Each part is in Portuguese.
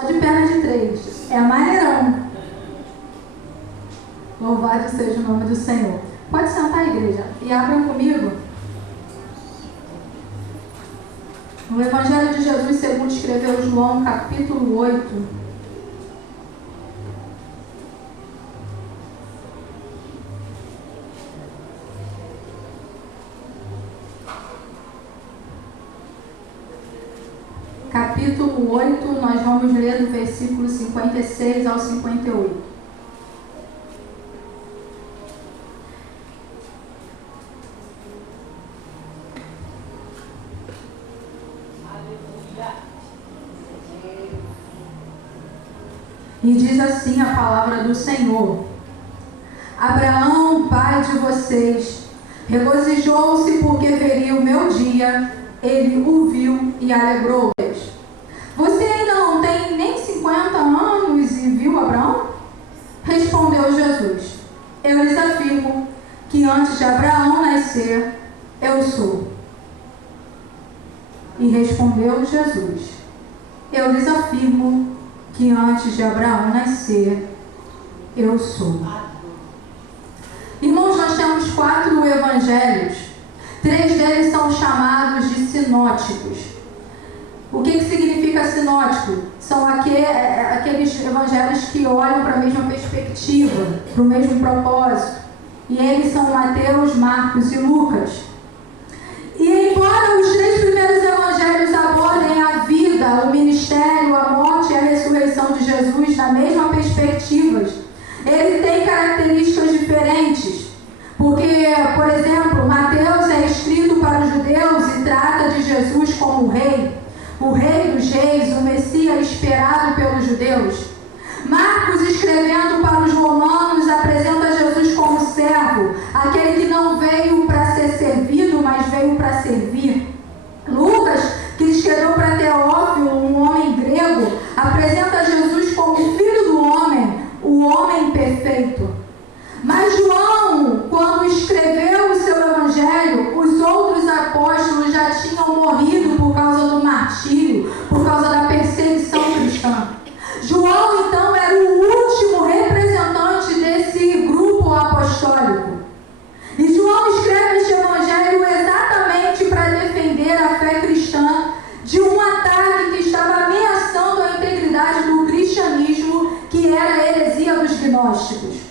Só de perna de 3. É maneirão. Louvado seja o nome do Senhor. Pode sentar, igreja, e abram comigo no Evangelho de Jesus segundo escreveu João, capítulo 8. Capítulo 8, nós vamos ler do versículo 56 ao 58. E diz assim a palavra do Senhor: Abraão, pai de vocês, regozijou-se porque veria o meu dia, ele o viu e alegrou-se. Você ainda não tem nem 50 anos e viu Abraão? Respondeu Jesus: Eu lhes afirmo que antes de Abraão nascer, eu sou. E respondeu Jesus: Eu lhes afirmo que antes de Abraão nascer, eu sou. Irmãos, nós temos 4 evangelhos. 3 deles são chamados de sinóticos. O que significa sinótico? São aqueles evangelhos que olham para a mesma perspectiva, para o mesmo propósito. E eles são Mateus, Marcos e Lucas. E embora os 3 primeiros evangelhos abordem a vida, o ministério, a morte e a ressurreição de Jesus na mesma perspectiva, ele tem características diferentes. Porque, por exemplo, Mateus é escrito para os judeus e trata de Jesus como o rei dos reis, o Messias esperado pelos judeus. Marcos, escrevendo para os romanos, apresenta Jesus como servo, aquele que não veio para ser servido, mas veio para servir. Lucas, que escreveu para Teófilo, um homem grego, apresenta Jesus como filho do homem, o homem perfeito. Mas João, quando escreveu o seu evangelho, os outros apóstolos já tinham morrido por causa do martírio, por causa da perseguição cristã. João, então, era o último representante desse grupo apostólico. E João escreve este evangelho exatamente para defender a fé cristã de um ataque que estava ameaçando a integridade do cristianismo, que era a heresia dos gnósticos.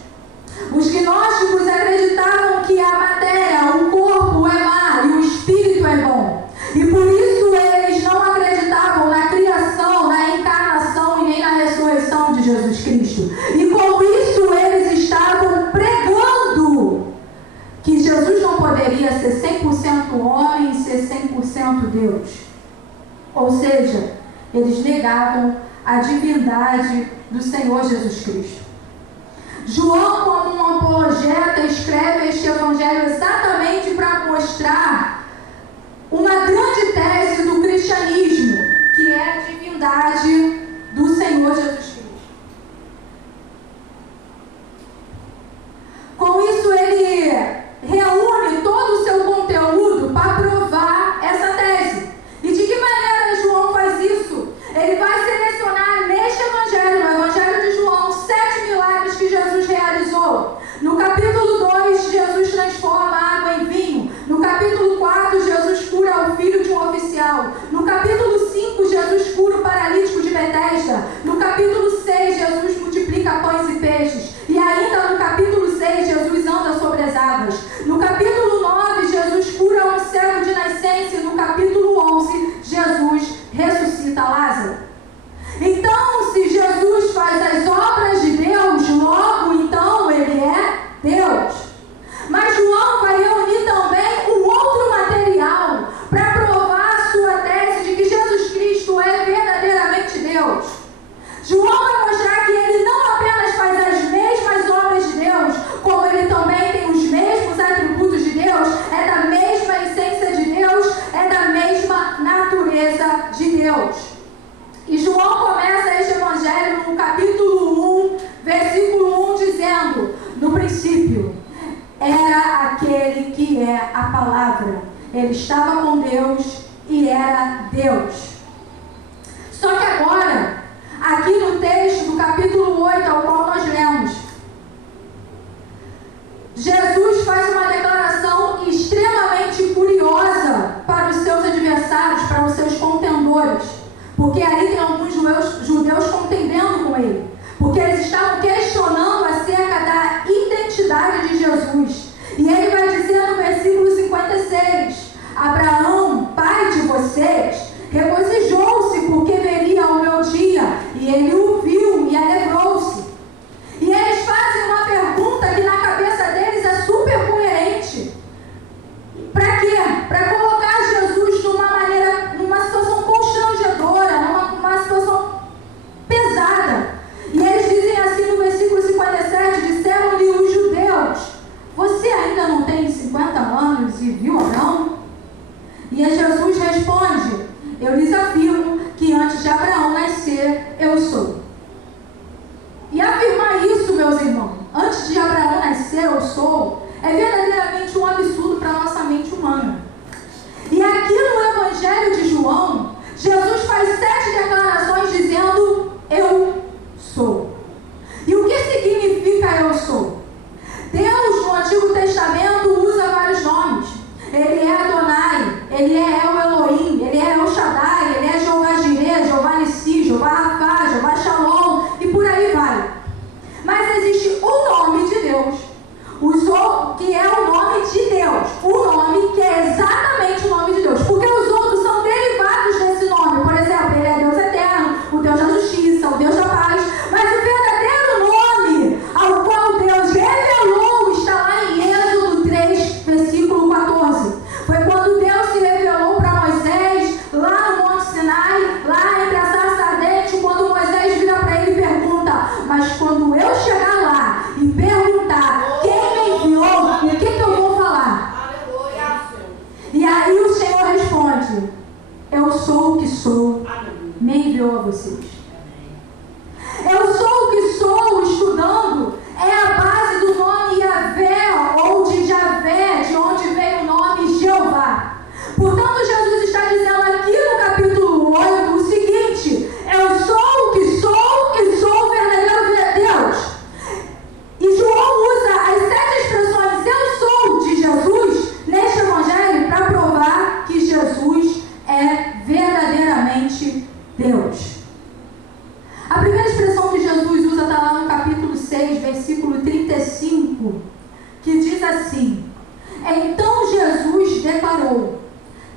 Os gnósticos acreditavam que a matéria, o corpo é má e o espírito é bom. E por isso eles não acreditavam na criação, na encarnação e nem na ressurreição de Jesus Cristo. E com isso eles estavam pregando que Jesus não poderia ser 100% homem e ser 100% Deus. Ou seja, eles negavam a divindade do Senhor Jesus Cristo. João, como um apologeta, escreve este evangelho exatamente para mostrar uma grande tese do cristianismo, que é a divindade do Senhor Jesus Cristo. Com isso, ele reúne todo o seu conteúdo para provar essa tese. E de que maneira João faz isso? Ele vai selecionar neste evangelho, no evangelho de João, 7 milagres que Jesus realizou. No capítulo 2, Jesus transforma a água em vinho. No capítulo 4, Jesus cura o filho de um oficial. No capítulo 5, Jesus cura o paralítico de Betesda. No capítulo 6, Jesus multiplica pães e peixes. E ainda no capítulo 6, Jesus anda sobre as águas. No capítulo 9, Jesus cura um cego de nascença. E no capítulo 11, Jesus ressuscita Lázaro. Então, se Jesus faz as obras de Deus, logo então ele é Deus. Mas João vai reunir também um outro material para provar a sua tese de que Jesus Cristo é verdadeiramente Deus. João vai mostrar que ele não apenas faz as mesmas obras de Deus, como ele também tem os mesmos atributos de Deus, é da mesma essência de Deus, é da mesma natureza de Deus. E João começa este evangelho no capítulo 1, versículo 1, dizendo: no princípio era aquele que é a palavra. Ele estava com Deus e era Deus. Só que agora, aqui sou. E afirmar isso, meus irmãos, antes de Abraão nascer, eu sou, é verdadeiramente um absurdo para a nossa mente humana. E aqui no Evangelho de João, Jesus faz 7 declarações dizendo, eu sou. E o que significa eu sou? Deus, no Antigo Testamento, usa vários nomes. Ele é Adonai, Ele é El Elohim, Ele é El Shaddai, Ele é Jeová Jireh, Jeová Nissi, Jeová Rapha, Jeová Shalom, e por aí vai. Mas existe um nome de Deus, que é o nome de Deus, o nome que é exatamente o nome de Deus, porque os outros são derivados desse nome. Por exemplo, Ele é Deus eterno, o Deus da justiça, o Deus da paz, mas o verdadeiro nome ao qual Deus revelou está lá em Êxodo 3, versículo 14. Foi quando Deus se revelou para Moisés, lá no Monte Sinai, lá entre a sarça ardente, quando Moisés vira para ele e pergunta, mas quando eu chegar lá e perguntar quem me enviou, o que eu vou falar? E aí o Senhor responde, eu sou o que sou, me enviou a vocês. Eu sou o que sou, estudando, é a base do nome Yahvé, ou de Javé, de onde veio o nome Jeová. Portanto, Jesus está dizendo aqui no capítulo 8 o seguinte, eu sou o que sou e sou o verdadeiro Deus. E João usa as 7 expressões eu sou de Jesus neste evangelho para provar que Jesus é verdadeiramente Deus. A primeira expressão que Jesus usa está lá no capítulo 6, versículo 35, que diz assim, então Jesus declarou,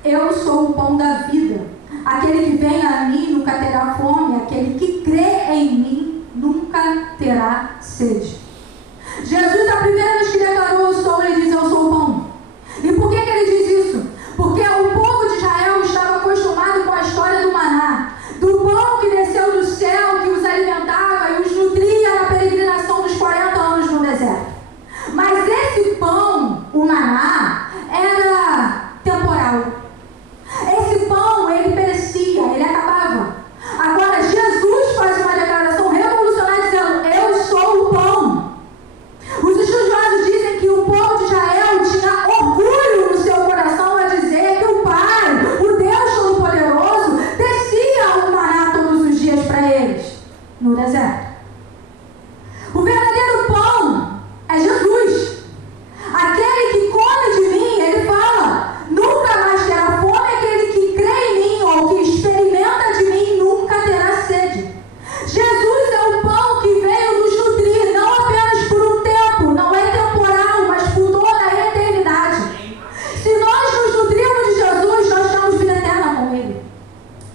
eu sou o pão da vida, aquele que vem a mim nunca terá fome, aquele que crê em mim nunca terá sede. Jesus, a primeira vez que declarou eu sou, ele diz eu sou o pão. E por que ele diz isso? Porque o povo de Israel estava acostumado com a história do maná, do pão que desceu do céu, que os alimentava e os nutria na peregrinação dos 40 anos no deserto. Mas esse pão, o maná, era temporal. Esse pão, ele perecia, ele acabava. Agora, Jesus faz uma declaração revolucionária dizendo, eu sou o pão. Os estudiosos dizem que o povo de Israel tinha orgulho no seu coração a dizer que o Pai, o Deus Todo-Poderoso, descia o maná todos os dias para eles, no deserto. O verdadeiro pão é Jesus. Aquele que come de mim, ele fala, nunca mais terá fome, aquele que crê em mim ou que experimenta de mim nunca terá sede. Jesus é o pão que veio nos nutrir, não apenas por um tempo, não é temporal, mas por toda a eternidade. Se nós nos nutrirmos de Jesus, nós temos vida eterna com Ele.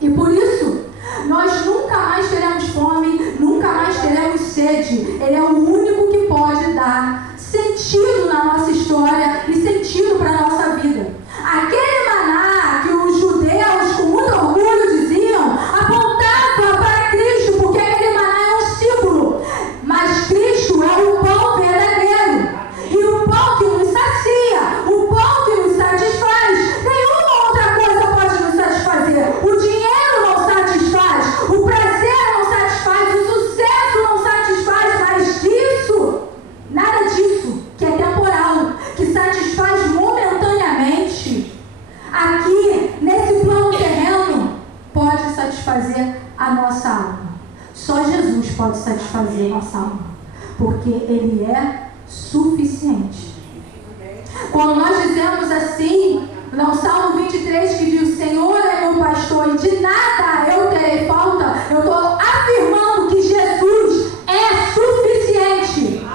E por isso, nós nunca mais teremos fome, nunca mais teremos sede. Ele é o único que pode dar sentido na nossa história e sentido para a nossa vida. Aquele maná que os judeus com muito orgulho diziam, apontava para Cristo, porque aquele maná é um símbolo. Mas Cristo é o pão verdadeiro. E o pão que nos sacia, o pão que nos satisfaz. Nenhuma outra coisa pode nos satisfazer. O dinheiro não satisfaz, o prazer não satisfaz, o sucesso não satisfaz, mas disso, nada disso, que é temporal, que satisfaz momentaneamente, aqui, nesse plano terreno, pode satisfazer a nossa alma. Só Jesus pode satisfazer a nossa alma, porque Ele é suficiente. Quando nós dizemos assim, no Salmo 23, que diz, o Senhor é meu pastor e de nada eu terei falta, eu estou afirmando que Jesus é suficiente.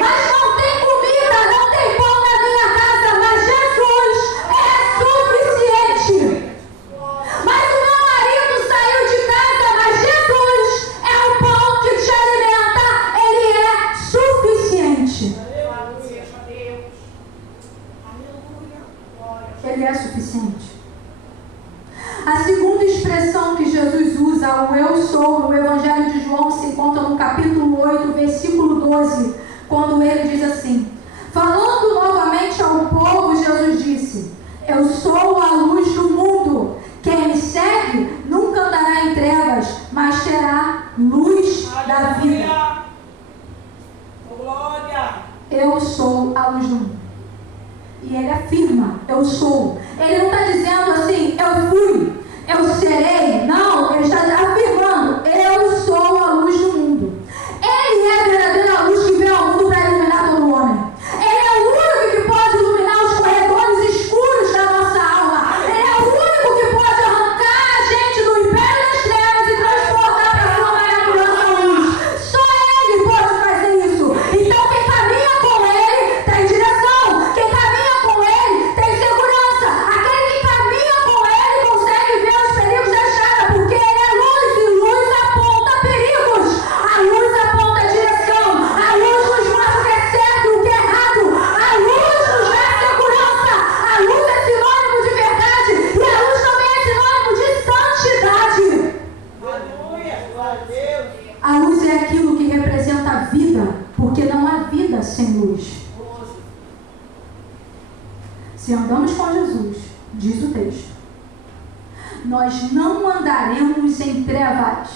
Mas não tem comida, não tem pão na minha casa, mas Jesus é suficiente. Mas o meu marido saiu de casa, mas Jesus é o pão que te alimenta, Ele é suficiente. Ele é suficiente. A segunda expressão que Jesus usa, o eu sou, no Evangelho de João, se encontra no capítulo 8, versículo 12, quando ele diz assim, falando novamente ao povo, Jesus disse, eu sou a luz do mundo, quem me segue nunca andará em trevas, mas terá luz da vida. Eu sou a luz do mundo. E ele afirma, eu sou. Ele não está dizendo assim, eu fui, eu serei. Não, ele está afirmando, eu sou a luz do mundo. Ele é a verdadeira luz que veio ao mundo para iluminar todo homem. Ele é o único que pode iluminar os corredores escuros da nossa alma. Ele é o único que pode arrancar a gente do império das trevas e transportar para a sua maravilhosa luz. Só ele pode fazer isso. Então quem caminha com ele tem direção. Quem caminha com ele tem segurança. Aquele que caminha com ele consegue ver os perigos da estrada, porque ele é luz e luz aponta perigos. A luz aponta a direção. A luz nos mostra o que é certo e o que é errado. A luz nos dá segurança. A luz é sinônimo de verdade e a luz também é sinônimo de santidade. Aleluia, glória a Deus. A luz é aquilo que representa a vida, porque não há vida sem luz. Se andamos com Jesus, diz o texto, nós não andaremos em trevas,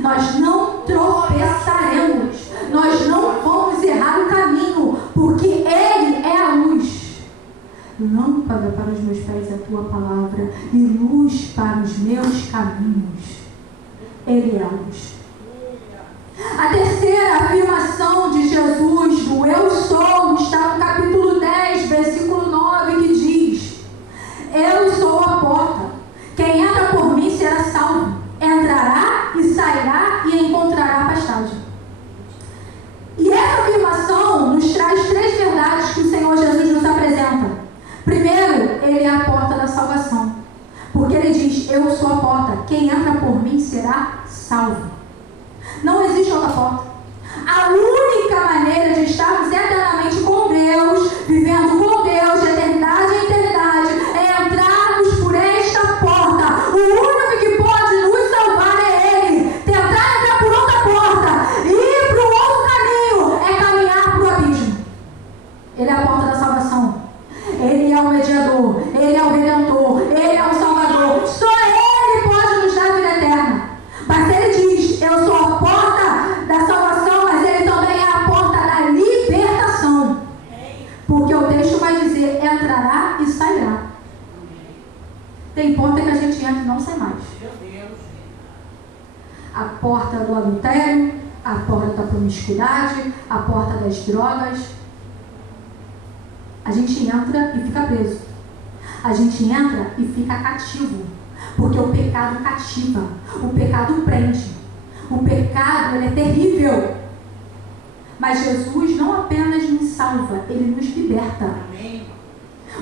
nós não tropeçaremos, nós não vamos errar o caminho, porque Ele é a luz. Lâmpada para os meus pés é a tua palavra e luz para os meus caminhos. Ele é a luz. A terceira afirmação de Jesus, do eu sou, está no capítulo 10, versículo 9, que diz: eu sou a porta, quem entra por mim será salvo, entrará e sairá e encontrará pastagem. E essa afirmação nos traz três verdades que o Senhor Jesus nos apresenta. Primeiro, Ele é a porta da salvação, porque Ele diz, eu sou a porta, quem entra por mim será salvo. Não existe outra porta. A única maneira de estarmos eternamente com Deus, vivendo com Deus de eternidade em eternidade, é entrarmos por esta porta. O único que pode nos salvar é Ele. Tentar entrar por outra porta e ir para um outro caminho é caminhar para o abismo. Ele é a porta da salvação. Ele é o mediador. Ele é o redentor. Ele é o salvador. Só Ele pode nos dar vida eterna. Mas Ele diz, eu sou a porta da salvação, mas Ele também é a porta da libertação. Porque o texto vai dizer, entrará e sairá. Tem porta que a gente entra e não sai mais. A porta do adultério, a porta da promiscuidade, a porta das drogas. A gente entra e fica preso. A gente entra e fica cativo. Porque o pecado cativa. O pecado prende. O pecado, ele é terrível. Mas Jesus não apenas nos salva, Ele nos liberta. Amém.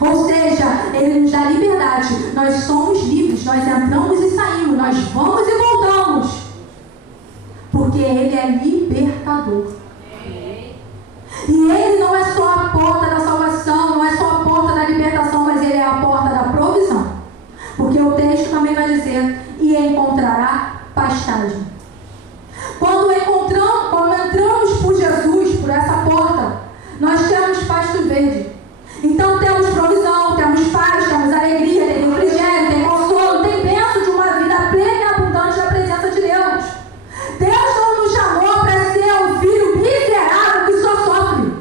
Ou seja, Ele nos dá liberdade. Nós somos livres, nós entramos e saímos, nós vamos e voltamos. Porque Ele é libertador. E Ele não é só a porta da salvação, não é só a porta da libertação, mas Ele é a porta da provisão. Porque o texto também vai dizer, e encontrará pastagem. Quando entramos por Jesus, por essa porta, nós temos pasto verde. Então temos provisão, temos paz, temos alegria, tem refrigério, tem consolo, tem bênção de uma vida plena e abundante na presença de Deus. Deus não nos chamou para ser um filho miserável que só sofre.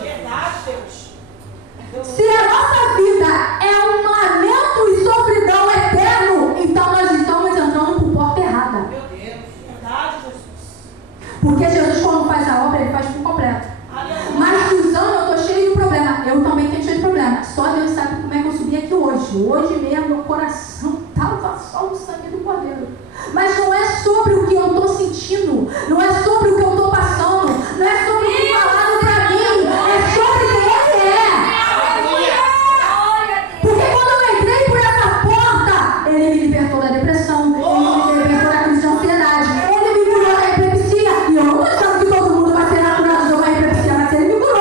Verdade, Deus. Se a nossa vida é um lamento e sofridão eterno, então nós estamos entrando por porta errada. Meu Deus, verdade, Jesus. Porque Jesus, quando faz a obra, Ele faz por completo. Aleluia. Mas, Suzana, eu estou cheio de problema. Eu também tenho cheio de problema. Só Deus sabe como é que eu subi aqui hoje. Hoje mesmo, meu coração estava só o sangue do Cordeiro. Mas não é sobre o que eu estou sentindo. Não é sobre o que eu estou passando. Não é sobre o que falaram para mim. É sobre quem Ele é. Porque quando eu entrei por essa porta, Ele me libertou da depressão. Ele me libertou da crise de ansiedade. Ele me curou da epilepsia. E eu não estou dizendo que todo mundo vai ser curado de uma epilepsia, mas Ele me curou.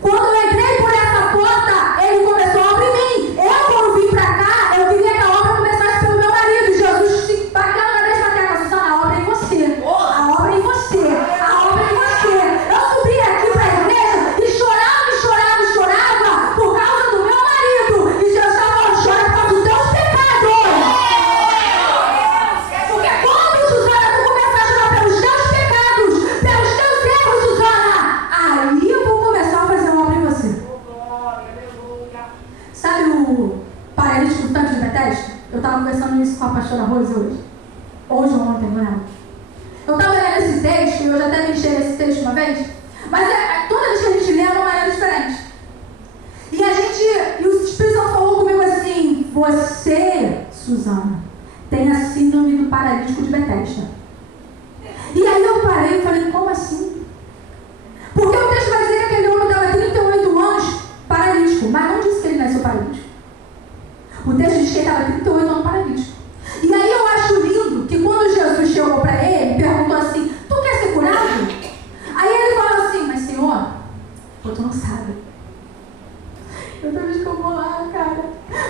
Quando eu entrei por essa porta, Ele começou a abrir mim. Eu, quando vim pra cá, eu queria isso com a pastora Rose hoje. Hoje ou ontem, não lembro. Eu estava lendo esse texto, e eu já até mexi nesse texto uma vez, mas toda vez que a gente lê é uma maneira diferente. E o Espírito Santo falou comigo assim: você, Suzana, tem a síndrome do paralítico de Betesda. E aí eu parei e falei: como assim? Porque o texto vai dizer que aquele homem estava 38 anos paralítico, mas não disse que ele nasceu paralítico. O texto diz que ele estava 38 anos paralítico. E aí eu acho lindo que quando Jesus chegou para ele e perguntou assim: tu quer ser curado? Aí ele falou assim: mas Senhor, tu não sabe. Toda vez que eu vou lá, cara,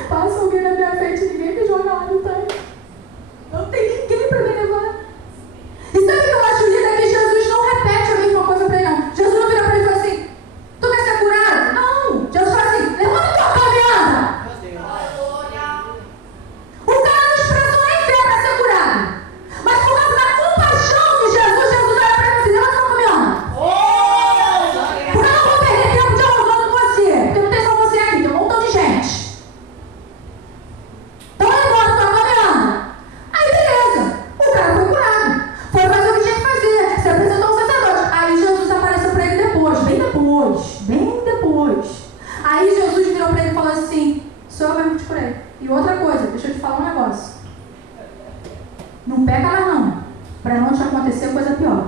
passa alguém na minha frente e ninguém me joga lá no tanque. Não tem ninguém para me levar. E sabe o que eu acho lindo? É que Jesus não repete a mesma coisa para ele, não. Jesus não vira para ele e fala assim: tu quer ser curado? Não. Jesus fala assim: levanta tua cama e anda. O cara não expressou nem fé para ser curado. Mas por causa da compaixão de Jesus, Jesus olha para ele e diz: levanta tua cama e anda. Porque eu não vou perder tempo dialogando com você. Porque não tem só você aqui, tem um montão de gente. Então levanta tua cama e anda. Aí beleza. O cara foi curado. Foi fazer o que tinha que fazer. Se apresentou ao sacerdote. Aí Jesus apareceu para ele depois. Bem depois. Aí Jesus virou para ele e falou assim: sou eu mesmo que te curei. E outra coisa, deixa eu te falar um negócio. Não pega lá não, para não te acontecer coisa pior.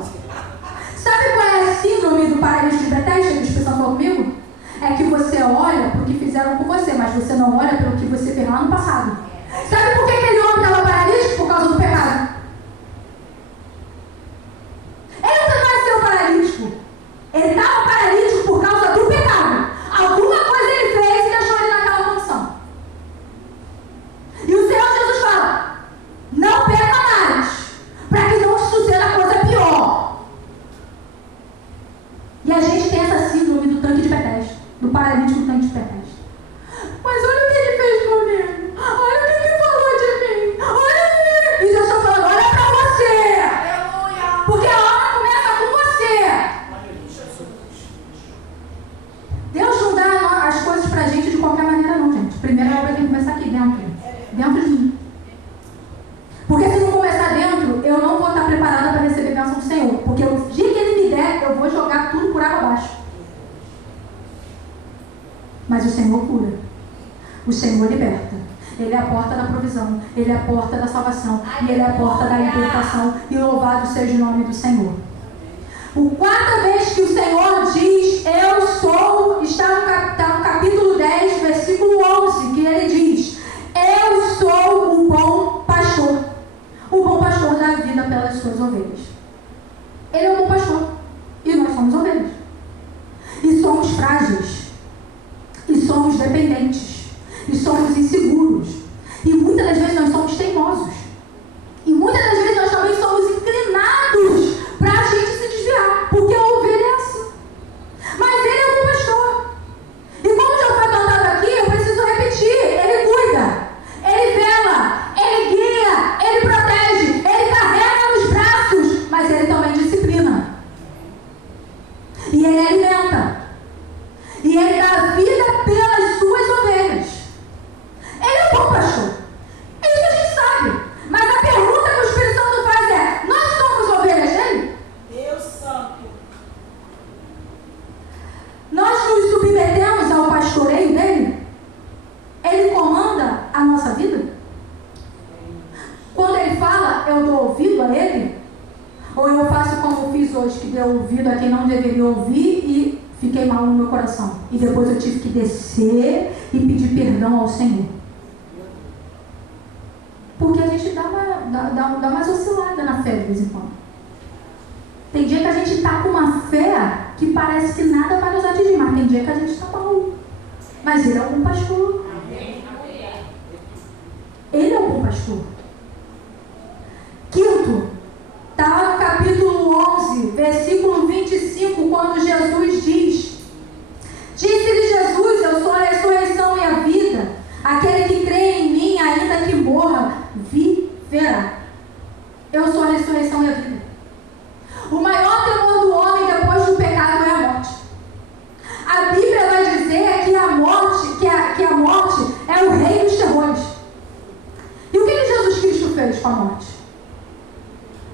Sabe qual é a síndrome do paralítico de Betesda que o Espírito Santo falou comigo? É que você olha para o que fizeram com você, mas você não olha pelo que você fez lá no passado. Sabe por que aquele homem estava paralítico? Por causa do pecado. Ele não nasceu paralítico. Ele estava paralítico por causa do pecado. Alguma coisa ele fez e deixou ele naquela condição. E o Senhor Jesus fala: não peca mais, para que não te suceda coisa pior. E a gente tem essa síndrome do tanque de Betesda, do paralítico do tanque de Betesda. Mas olha o que ele fez comigo. Olha o que ele falou de mim. Olha. E Jesus está falando: olha para você. Porque a obra começa com você. Deus não dá as coisas pra gente de qualquer maneira não, gente. Primeiro a obra tem que começar aqui dentro de mim. Porque se não começar dentro, eu não vou estar preparada para receber a bênção do Senhor. Porque o dia que Ele me der, eu vou jogar tudo por água abaixo. Mas o Senhor cura. O Senhor liberta. Ele é a porta da provisão. Ele é a porta da salvação. E Ele é a porta da libertação. E louvado seja o nome do Senhor. O quarta vez que o Senhor diz eu sou, está no capítulo 10, versículo 11, que Ele diz: eu sou o bom pastor. O bom pastor dá vida pelas suas ovelhas. Ele é o bom pastor. E nós somos ovelhas. E somos frágeis. E somos dependentes. E somos inseguros. E muitas das vezes nós somos teimosos. E muitas das vezes nós também somos inclinados para a gente se desviar. Porque a ovelha é assim. Mas Ele é o bom pastor. E como já foi cantado aqui, eu preciso repetir: Ele cuida. Ele vela. Ele guia. Ele protege. Ele carrega nos braços. Mas Ele também disciplina. E Ele alimenta. E Ele dá vida pelas suas ovelhas. Ele é o bom pastor. É isso que a gente sabe. Mas a pergunta que o Espírito Santo faz é: nós somos ovelhas dele? Deus Santo. Nós nos submetemos ao pastoreio dele? Ele comanda a nossa vida? Quando ele fala, eu dou ouvido a ele? Ou eu faço como eu fiz hoje, que deu ouvido a quem não deveria ouvir e fiquei mal no meu coração? E depois eu tive que descer e pedir perdão ao Senhor. Porque a gente dá mais oscilada na fé de vez em quando. Tem dia que a gente está com uma fé que parece que nada vai nos atingir, mas tem dia que a gente está mal. Mas Ele é o bom pastor. Ele é o bom pastor. Quinto, está lá no capítulo 11, versículo 25, quando Jesus diz: disse-lhe Jesus: eu sou a ressurreição e a vida. Aquele que crê em mim, ainda que morra, viverá. Eu sou a ressurreição e a vida. O maior temor do homem depois do pecado é a morte. A Bíblia vai dizer que a morte é o rei dos terrores. E o que Jesus quis com a morte.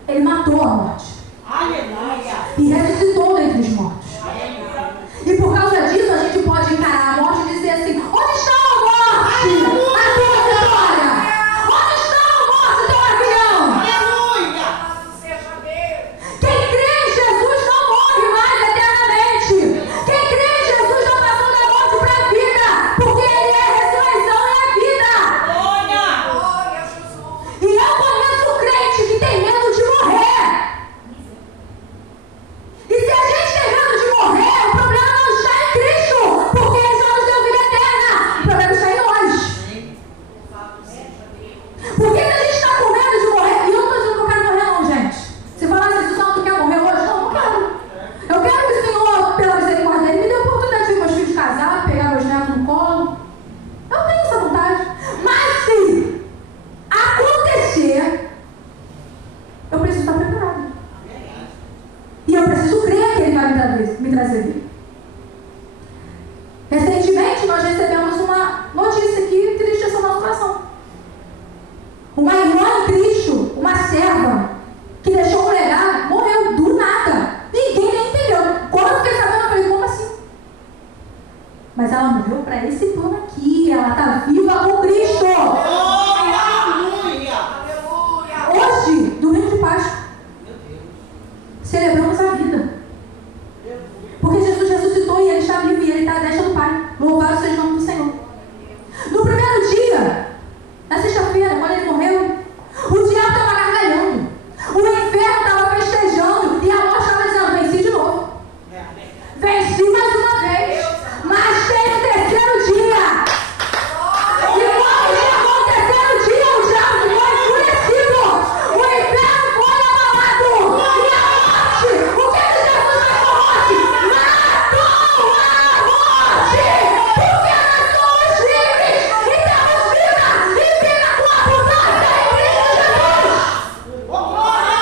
Ele matou a morte. Aleluia. E ressuscitou dentre os mortos. Aleluia. E por causa disso, a gente pode encarar a morte e dizer assim: onde está a morte? A tua vitória! Onde está a morte, teu avião? Aleluia. Quem crê em Jesus não morre mais eternamente. Quem crê em Jesus já passou da morte para a vida, porque Ele é a ressurreição e a vida. Glória. E eu conheço crente que tem medo de morrer. E se a gente tem medo de morrer, o problema não está em Cristo, porque Ele já nos deu vida eterna. O problema está em nós. Por que a gente está com medo de morrer? E eu não estou dizendo que eu quero morrer não, gente. Se falar assim, Susana, tu quer morrer hoje? Não, não quero. Eu quero que o Senhor, pela misericórdia dele, me dê a oportunidade de ver meus filhos casados, pegar meus netos no colo. Eu tenho essa vontade. Mas se acontecer, eu preciso estar preparado. E eu preciso crer que Ele vai me trazer vida. Recentemente, nós recebemos uma notícia que entristeceu nosso coração. Uma irmã em Cristo, uma serva, que deixou um legado, morreu do nada. Ninguém nem entendeu. Quando eu fiquei sabendo, eu falei: como assim? Mas ela morreu para esse plano aqui. Ela está viva com Cristo. Aleluia. Hoje, domingo de Páscoa, celebramos a vida. Porque Jesus ressuscitou e Ele está vivo e Ele está à destra do Pai. Louvado seja o nome do Senhor. No primeiro dia, na sexta-feira, quando Ele morreu, o diabo estava gargalhando, o inferno estava festejando e a morte estava dizendo: venci de novo. Venci mais uma vez. Mas tem o terceiro dia. E quando chegou o terceiro dia, o diabo ficou enfurecido. O inferno foi abalado. E a morte, o que Jesus fez com a morte? Matou a morte. Porque nós somos livres e temos vida. E vida com abundância em Cristo Jesus. Glória.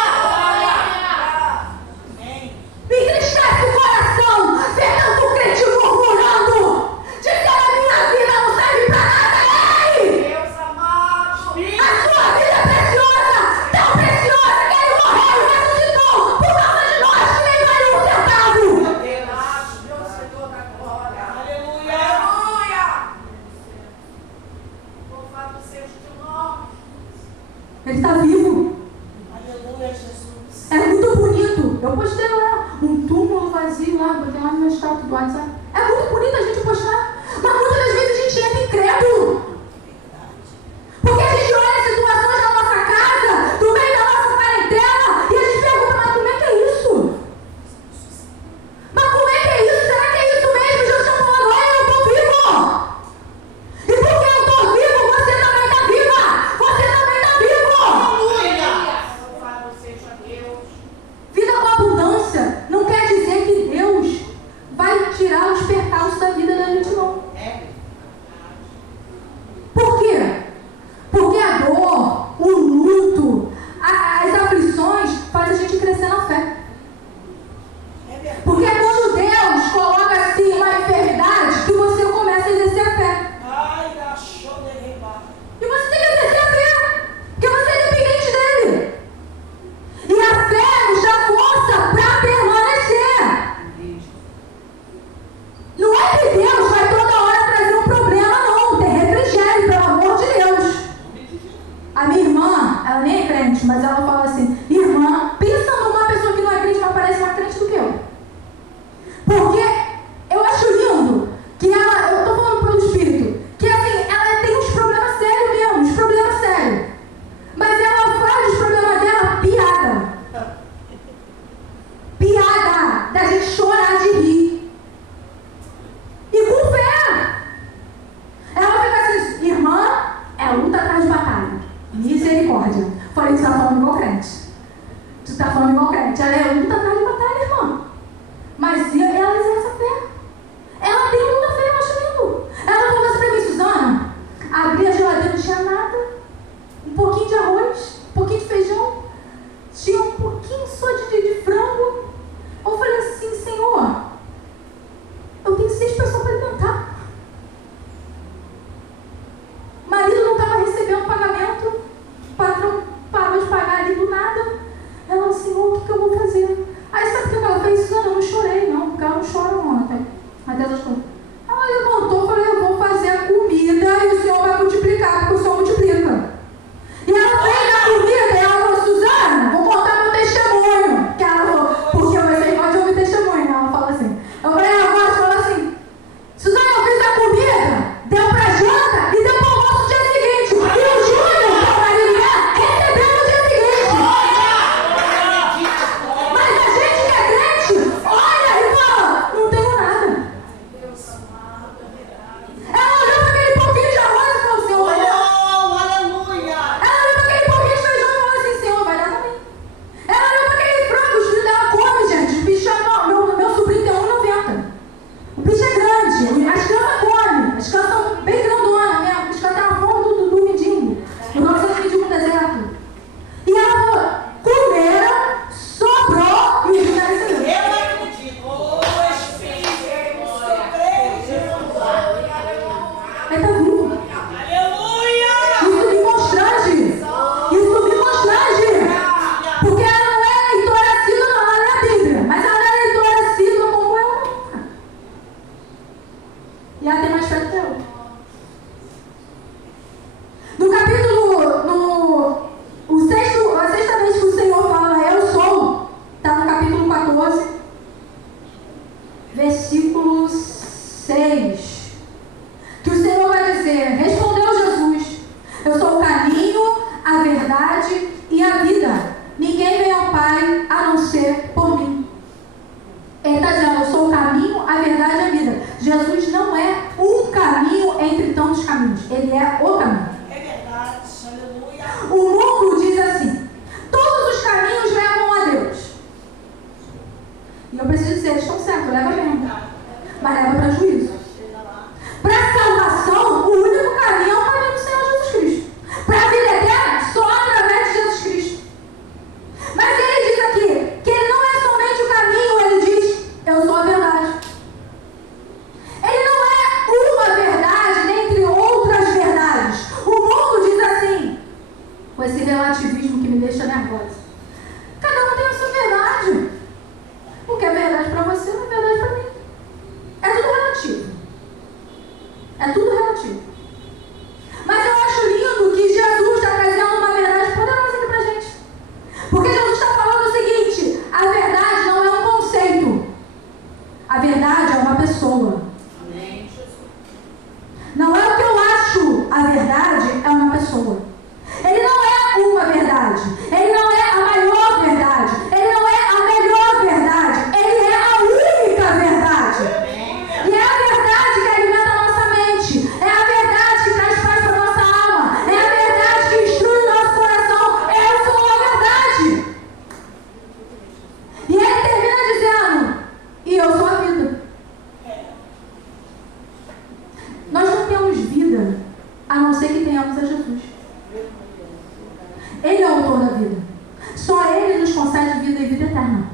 Amém. Me entristece o coração ver tanto crente murmurando, dizendo: a minha vida não serve pra nada. Ei! A sua vida é preciosa, tão preciosa que Ele morreu e ressuscitou por causa de nós, que nem vale um centavo. Aleluia. Ele está vivo. Aleluia, Jesus. É muito bonito. Eu postei lá um túmulo vazio lá, botei lá no meu status do WhatsApp. É muito bonito a gente postar, mas muitas das vezes a gente entra incrédulo. Porque a gente olha situações na nossa casa, no meio da nossa parentela, e a gente pergunta: mas como é que é isso? Mas como é que é isso? Será que é isso mesmo? Jesus está falando: olha, eu estou vivo. E porque eu estou vivo, você também está viva. Você também está vivo. Aleluia. Vida com abundância não quer dizer que Deus vai tirar os percalços da vida da gente, não. Por quê? Porque a dor, o luto, as aflições fazem a gente crescer na fé. Porque é quando Deus coloca assim uma enfermidade que você começa a exercer a fé. Ai, achou de rebar. E você tem que exercer a fé, porque você é dependente dele. E a fé nos dá força para permanecer. Não é que Deus vai toda hora trazer um problema, não. Tem refrigério, pelo amor de Deus. A minha irmã, ela nem é crente, mas ela fala assim: irmã, pensa numa pessoa que não é crente, mas parece mais crente do que eu. Porque eu acho lindo que ela, eu estou falando pelo Espírito, que assim, ela tem uns problemas sérios mesmo, uns problemas sérios. Mas ela faz os problemas dela piada. Piada, da gente chorar de rir. E com fé. Ela fica assim: irmã, é luta atrás de batalha. Misericórdia. Falei: tu tá falando igual crente. Tu tá falando igual crente. Ela é luta atrás de batalha, irmã. Mas ela exerce a fé. Ela tem muita fé, eu acho lindo. Ela falou assim pra mim: Susana, abri a geladeira, não tinha nada. Um pouquinho de arroz, um pouquinho de feijão. Tinha um pouquinho só de frango. Eu falei assim: Senhor, eu tenho 6 pessoas para alimentar. Marido não estava recebendo pagamento, o patrão parou Jesus não é um caminho entre tantos caminhos. Ele é o caminho. É verdade. Aleluia. O mundo diz assim: todos os caminhos levam a Deus. E eu preciso dizer, eles estão certos, leva mesmo. Mas leva para juízo. Para salvação, o único caminho é o caminho do Senhor Jesus Cristo. Para a vida eterna, só através de Jesus Cristo. Mas ele diz aqui que ele não é somente o caminho, ele diz: eu sou a verdade. Ele não é uma verdade dentre outras verdades. O mundo diz assim, com esse relativismo que me deixa nervosa: cada um tem a sua verdade. O que é verdade para você não é verdade para mim. É tudo relativo. É tudo relativo. Mas eu acho lindo que Jesus está trazendo uma verdade poderosa aqui pra gente. Porque Jesus está falando o seguinte: a verdade não é um conceito. A verdade é uma pessoa. Amém. Não é o que eu acho. A verdade é uma pessoa. Ele não é uma verdade. Ele não é a maior verdade. Ele não é a melhor verdade. Ele é a única verdade. E é a verdade que alimenta a nossa mente. É a verdade que traz paz para a nossa alma. É a verdade que instrui o nosso coração. Eu sou a verdade. E ele termina dizendo: e eu sou a vida. Nós não temos vida a não ser que tenhamos a Jesus. Ele é o autor da vida. Só ele nos concede vida e vida eterna.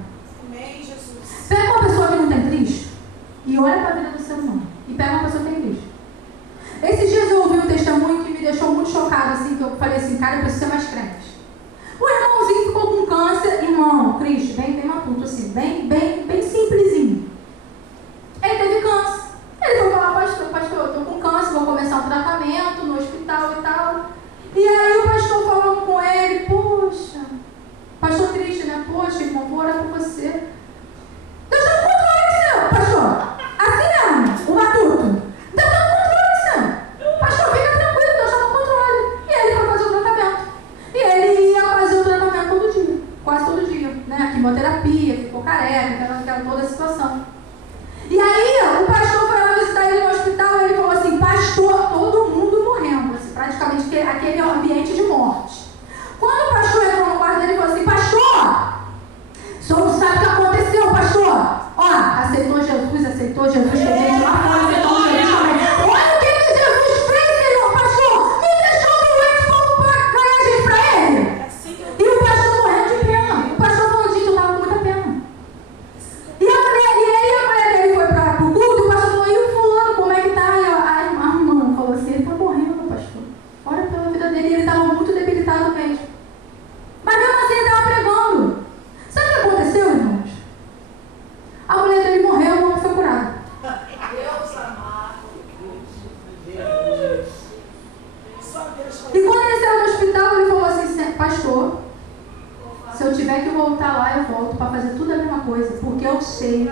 Amém, Jesus. Pega uma pessoa que não tem Cristo e olha para a vida do ser humano. E pega uma pessoa que tem Cristo. Esses dias eu ouvi um testemunho que me deixou muito chocada, assim, que eu falei assim: cara, eu preciso ser mais crente. O irmãozinho ficou com câncer, irmão, Cristo, bem matuto, assim, bem simplesinho. Ele teve câncer. Ele foi falar: pastor, eu tô com câncer, vou começar um tratamento no hospital e tal. E aí o pastor falando com ele: poxa, pastor triste, né? Poxa, irmão, vou orar por você. Deus está no controle, Senhor, pastor. Assim mesmo, o matuto. Deus está no controle, Senhor. Pastor, fica tranquilo, Deus está no controle. E ele foi fazer o tratamento. E ele ia fazer o tratamento todo dia, quase todo dia, né? Quimioterapia, ficou careca, aquela toda a situação. E aí o pastor foi lá visitar ele no hospital e ele falou assim: pastor, todo mundo morrendo, assim, praticamente aquele ambiente de morte. Quando o pastor entrou no quarto dele, ele falou assim: pastor, o senhor não sabe o que aconteceu, pastor? Ó, aceitou Jesus, que a gente lá fora aceitou Jesus também. Olha o que Jesus fez, Senhor, pastor. Me deixou doente, vamos pagar a gente pra ele. É assim que eu E o pastor morrendo de pena. O pastor falou: gente, eu tava com muita pena. E aí a mulher dele foi pro culto e o pastor falou: e o fulano, como é que tá? E a irmã falou assim: ele tá morrendo, pastor. Ora pela vida dele, e ele tava muito debilitado mesmo. Mas mesmo assim ele tava pregando. Sabe o que aconteceu, irmãos? A mulher dele morreu e o homem foi curado. Deus amado. Só Deus foi. E quando ele saiu do hospital, ele falou assim: pastor, se eu tiver que voltar lá, eu volto para fazer tudo a mesma coisa, porque eu sei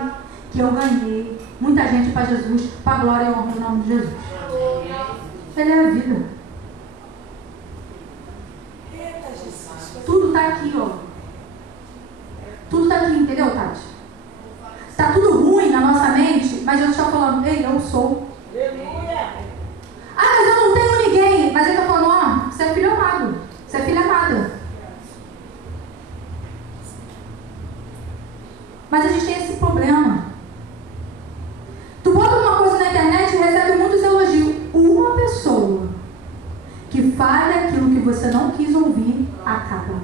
que eu ganhei muita gente para Jesus, para a glória e honra do nome de Jesus. Ele é a vida. Eita, Jesus. Tudo está aqui, ó. Tudo está aqui, entendeu, Tati? Está tudo ruim na nossa mente, mas Jesus está falando: ei, eu sou. Aleluia. Ah, mas eu não tenho ninguém. Mas ele está falando: ó, você é filho amado. Você é filha amada. Mas a gente tem esse problema. Tu bota uma coisa na internet e recebe muitos elogios. Uma pessoa que fala aquilo que você não quis ouvir, acaba.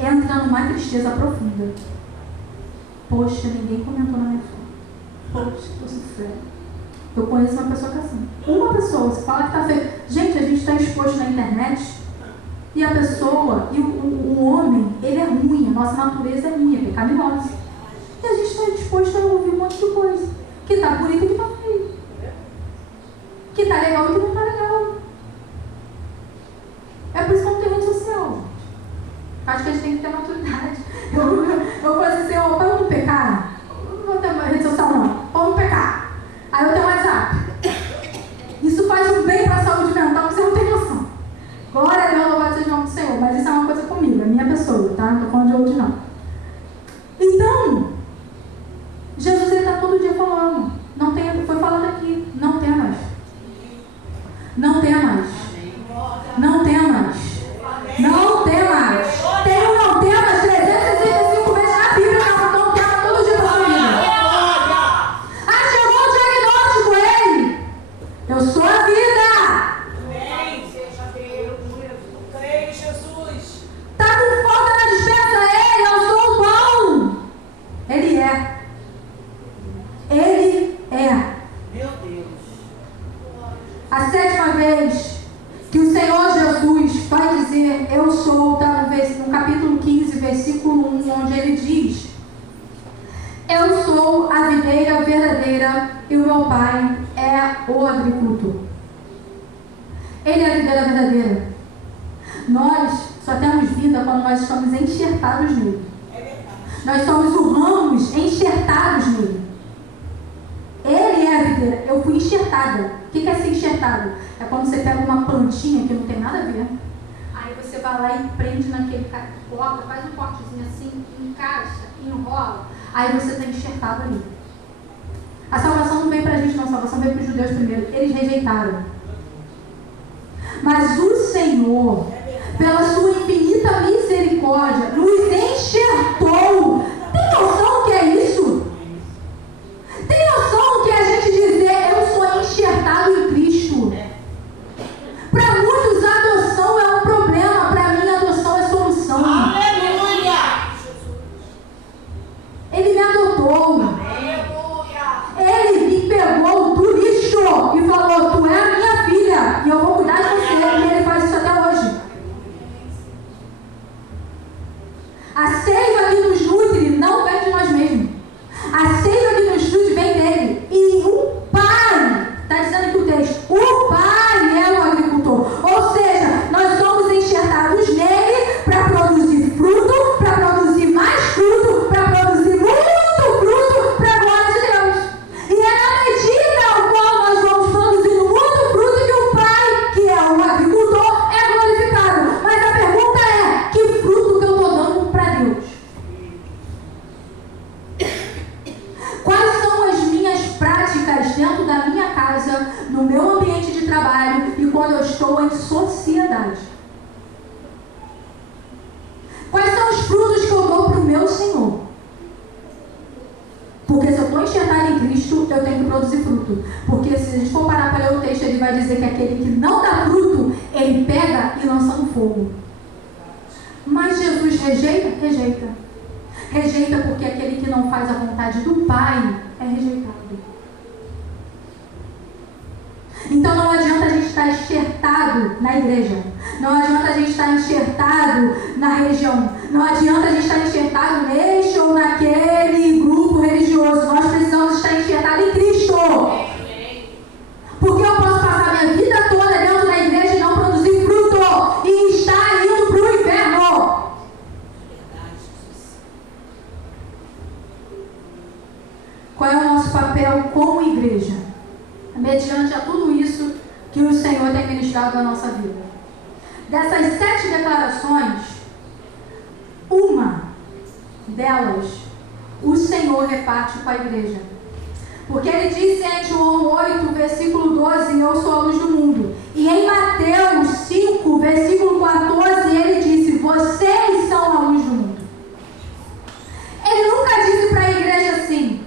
Entra numa tristeza profunda. Poxa, ninguém comentou na minha foto. Poxa, estou sofrendo. Eu conheço uma pessoa que é assim. Uma pessoa, você fala que tá feio. Gente, a gente está exposto na internet. E a pessoa, e o homem, ele é ruim, a nossa natureza é ruim, é pecaminosa. E a gente está disposto a ouvir um monte de coisa. Que está bonito e que está feio. Que está legal e que não está legal. É por isso que eu não tenho rede social. Acho que a gente tem que ter maturidade. Eu falo assim: Senhor, para não pecar, não vou ter rede social não, para não pecar. Aí eu tenho WhatsApp. Isso faz um bem para a saúde mental que você não tem noção. Glória a Deus, louvado seja o nome do Senhor. Mas isso é uma coisa comigo, é minha pessoa, tá? Não estou falando de outros não. Então, Jesus está todo dia versículo 1, onde ele diz: eu sou a videira verdadeira e o meu pai é o agricultor. Ele é a videira verdadeira. Nós só temos vida quando nós estamos enxertados nele. Nós somos os ramos enxertados nele. Ele é a videira. Eu fui enxertada. O que é ser enxertado? É quando você pega uma plantinha que não tem nada a ver. Aí você vai lá e prende naquele corta, faz um cortezinho assim, encaixa, enrola. Aí você está enxertado ali. A salvação não veio para a gente, não. A salvação veio para os judeus primeiro. Eles rejeitaram. Mas o Senhor, pela sua infinita misericórdia, nos enxertou. Tem noção que é isso? Tem noção que é a gente dizer: eu sou enxertado em Cristo? Para muitos a adoção é um problema, para mim a adoção é solução. Aleluia! Ele me adotou. Ele me pegou do lixo e falou: tu é a minha filha e eu vou cuidar de você. E ele faz isso até hoje. A seiva que nos nutre não vem de nós mesmos. A seiva que nos nutre vem dele. E o Pai, está dizendo aqui o texto, o Pai é o agricultor. Ou seja, nós somos enxertados nele para produzir fruto, para produzir mais fruto, para produzir muito fruto para a glória de Deus. E é na medida ao qual nós vamos produzindo muito fruto que o Pai, que é o agricultor, é glorificado. Mas a pergunta é: que fruto que eu estou dando para Deus? Quais são as minhas práticas dentro da minha casa, no meu ambiente de trabalho e quando eu estou em sociedade? Quais são os frutos que eu dou para o meu Senhor? Porque se eu estou enxertada em Cristo, eu tenho que produzir fruto. Porque se a gente for parar para ler o texto, ele vai dizer que aquele que não dá fruto, ele pega e lança no fogo. Mas Jesus rejeita? Rejeita. Rejeita porque aquele que não faz a vontade do Pai é rejeitado. Então não adianta a gente estar enxertado na igreja. Não adianta a gente estar enxertado na religião. Não adianta a gente estar enxertado neste ou naquele grupo religioso. Nós precisamos estar enxertados em Cristo. Porque eu posso passar minha vida toda dentro da igreja e não produzir fruto e estar indo para o inferno. Qual é o nosso papel como igreja? Mediante a tudo isso que o Senhor tem ministrado na nossa vida. Dessas 7 declarações, uma delas, o Senhor reparte com a igreja. Porque ele disse em João 8, versículo 12, eu sou a luz do mundo. E em Mateus 5, versículo 14, ele disse, vocês são a luz do mundo. Ele nunca disse para a igreja assim,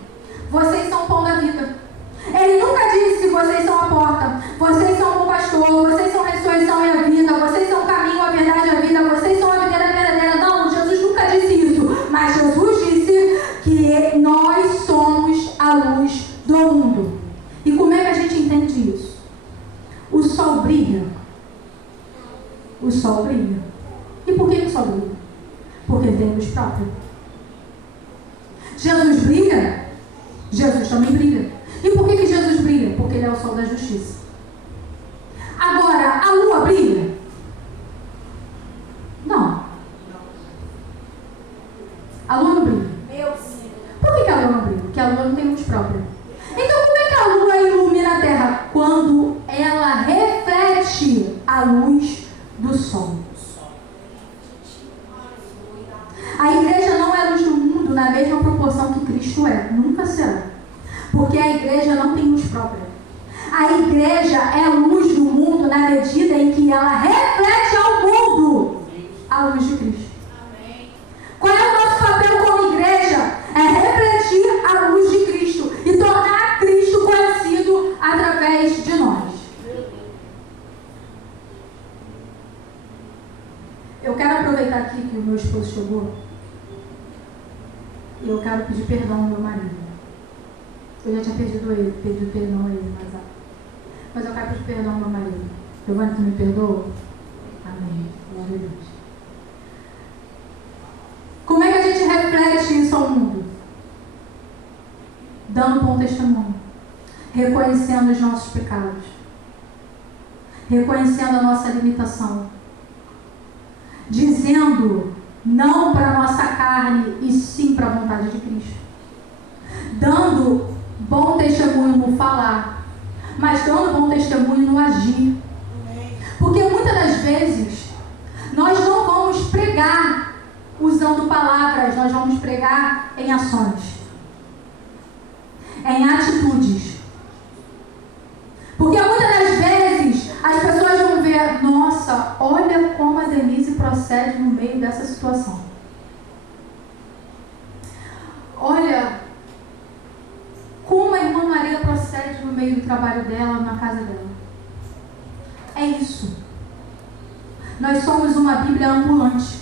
vocês são o pão da vida. Ele nunca disse, vocês são a porta, vocês são o bom pastor, vocês são a ressurreição e a vida, vocês são o caminho, a verdade e a vida, vocês são a videira verdadeira. Não, Jesus nunca disse isso. Mas Jesus disse que nós somos a luz do mundo. E como é que a gente entende isso? O sol brilha. O sol brilha. E por que o sol brilha? Porque ele tem luz própria. Jesus brilha? Jesus também brilha. E por que Jesus brilha? Porque ele é o sol da justiça. Agora, a lua brilha? Não. A lua não brilha. Por que a lua não brilha? Porque a lua não tem luz própria. Então, como é que a lua ilumina a terra? Quando ela reflete a luz do sol. A igreja não é a luz do mundo na mesma proporção que Cristo é. Nunca será. Porque a igreja não tem luz própria. A igreja é a luz do mundo na medida em que ela reflete ao mundo a luz de Cristo. Amém. Qual é o nosso papel como igreja? É refletir a luz de Cristo e tornar Cristo conhecido através de nós. Eu quero aproveitar aqui que o meu esposo chegou e eu quero pedir perdão ao meu marido. Eu já tinha pedido perdão a ele, mas eu quero pedir perdão ao meu marido. Giovanni, tu me perdoa? Amém. Glória a Deus. bom testemunho, reconhecendo os nossos pecados, reconhecendo a nossa limitação, dizendo não para a nossa carne e sim para a vontade de Cristo, dando bom testemunho no falar, mas dando bom testemunho no agir. Porque muitas das vezes nós não vamos pregar usando palavras, nós vamos pregar em ações, em atitudes. Porque muitas das vezes as pessoas vão ver, nossa, olha como a Denise procede no meio dessa situação. Olha como a irmã Maria procede no meio do trabalho dela, na casa dela. É isso. Nós somos uma Bíblia ambulante.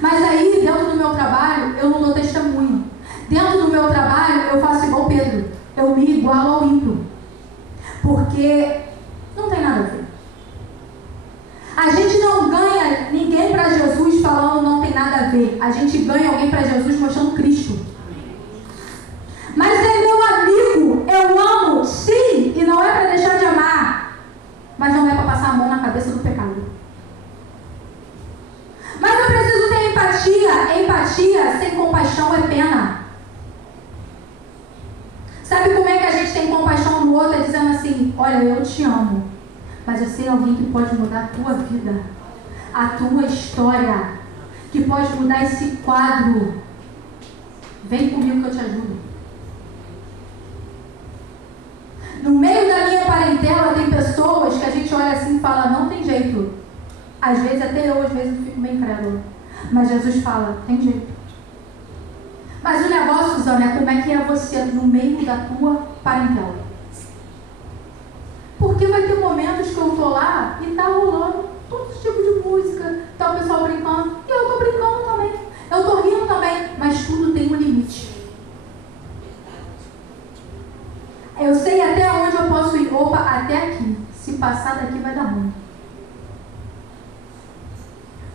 Mas aí, dentro do meu trabalho, eu não dou testemunho. Dentro do meu trabalho, eu faço igual Pedro. Eu me igualo ao ímpio. Porque não tem nada a ver. A gente não ganha ninguém para Jesus falando não tem nada a ver. A gente ganha alguém para Jesus mostrando Cristo. Mas é meu amigo, eu amo, sim, e não é para deixar de amar. Mas não é para passar a mão na cabeça do pecado. Mas eu preciso ter empatia. Empatia sem compaixão é pena. Sabe como é que a gente tem compaixão do outro? É dizendo assim, olha, eu te amo, mas eu sei alguém que pode mudar a tua vida, a tua história, que pode mudar esse quadro. Vem comigo que eu te ajudo. No meio da minha parentela tem pessoas que a gente olha assim e fala, não tem jeito. Às vezes, até eu, fico meio incrédula. Mas Jesus fala, tem jeito. Mas o negócio, Suzana, é como é que é você no meio da tua parentela. Porque vai ter momentos que eu tô lá e tá rolando todo tipo de música, tá o pessoal brincando, e eu tô brincando também. Eu tô rindo também, mas tudo tem um limite. Eu sei até onde eu posso ir. Opa, até aqui. Se passar daqui vai dar ruim.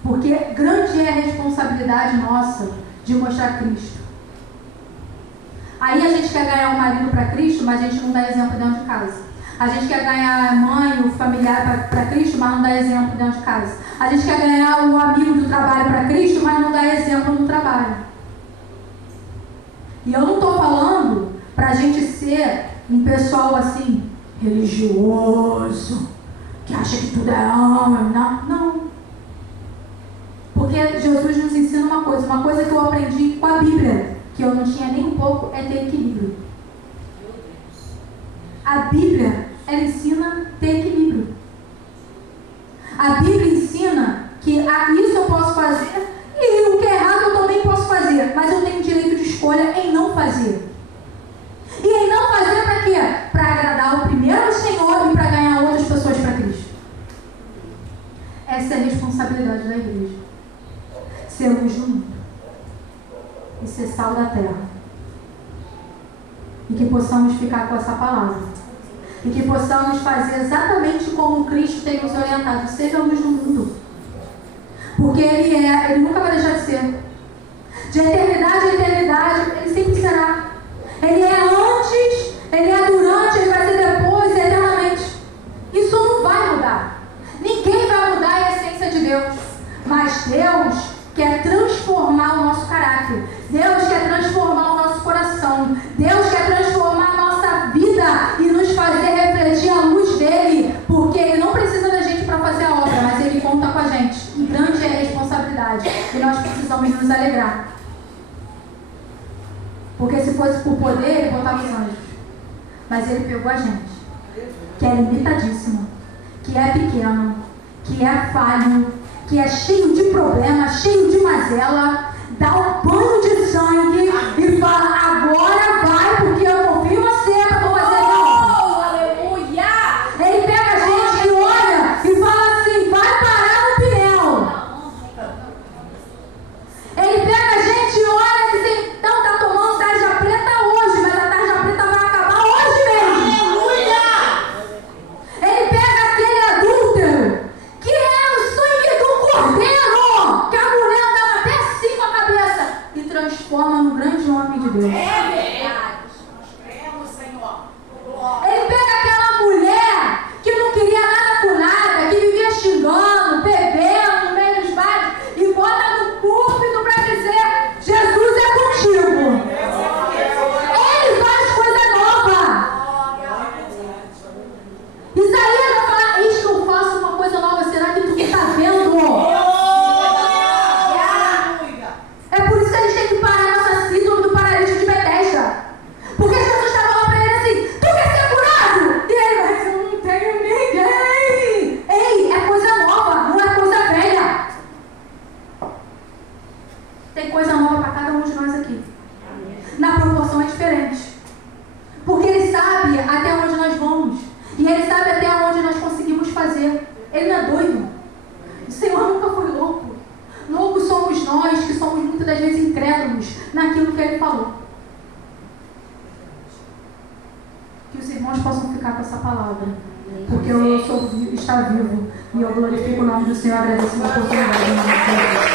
Porque grande é a responsabilidade nossa de mostrar Cristo. Aí a gente quer ganhar o marido para Cristo, mas a gente não dá exemplo dentro de casa. A gente quer ganhar a mãe, o familiar para Cristo, mas não dá exemplo dentro de casa. A gente quer ganhar o amigo do trabalho para Cristo, mas não dá exemplo no trabalho. E eu não estou falando para a gente ser um pessoal assim, religioso, que acha que tudo é não. Porque Jesus nos ensina uma coisa que eu aprendi com a Bíblia, que eu não tinha nem um pouco, é ter equilíbrio. A Bíblia, ela ensina a ter equilíbrio. A Bíblia ensina que isso eu posso fazer e o que é errado eu também posso fazer, mas eu tenho direito de escolha em não fazer. E em não fazer para quê? Para agradar o primeiro ao Senhor e para ganhar outras pessoas para Cristo. Essa é a responsabilidade da igreja. Ser luz do mundo. E ser sal da terra. E que possamos ficar com essa palavra. E que possamos fazer exatamente como Cristo tem nos orientado. Seja luz do mundo. Porque Ele nunca vai deixar de ser. De eternidade a eternidade, Ele sempre será. Ele é antes, Ele é durante, Ele vai ser depois, eternamente. Isso não vai mudar. Ninguém vai mudar a essência de Deus. Mas Deus quer transformar o nosso caráter. Deus quer transformar o nosso coração. Deus quer transformar a nossa vida e nos fazer refletir a luz dEle. Porque Ele não precisa da gente para fazer a obra, mas Ele conta com a gente. E grande é a responsabilidade. E nós precisamos nos alegrar. Porque se fosse por poder, Ele botava os anjos. Mas Ele pegou a gente, que é limitadíssimo, que é pequeno, que é falho, que é cheio de problemas, cheio de mazela, dá um banho de sangue e fala, agora vai, porque eu confio em você para fazer não. Aleluia! Ele pega a gente e olha e fala assim, vai parar no pneu. Ele pega a gente e olha e diz assim, não, tá tomando tarja preta hoje, mas a tarja preta vai acabar hoje mesmo. Aleluia! Ele pega aquele adúltero, que é o sangue do cordeiro, que a mulher andava até assim com a cabeça, e transforma no grande homem de Deus. É verdade. muitas vezes incrédulos naquilo que ele falou. Que os irmãos possam ficar com essa palavra, porque eu sou está vivo e eu glorifico o nome do Senhor, agradeço a oportunidade.